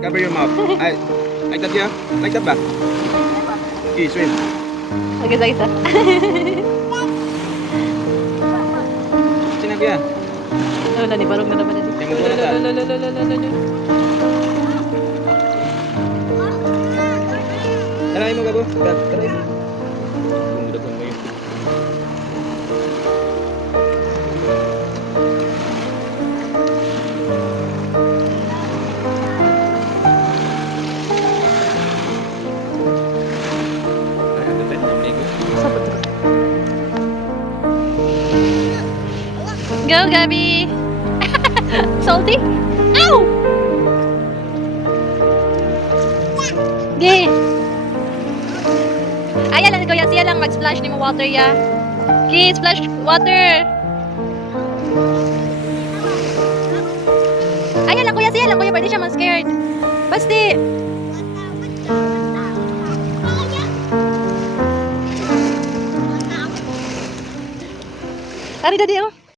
Cover your mouth. Ay, like that, yeah? Like that ba? Okay, swim. Isa. Sinabi ya? Wala ni barong na naman din. Yang magmula Tarayin mo, Gabo. Tarayin mo. Bumudagan mo yun. Go, Gabby! Salty? Ow! Gay! Ayan lang, kuya. Siya lang mag-splash ni mo water, ya. Okay, splash water! Ayan lang, kuya. Siya lang, kuya. Pwede siya man-scared. Basti! Ari, dadi, oh.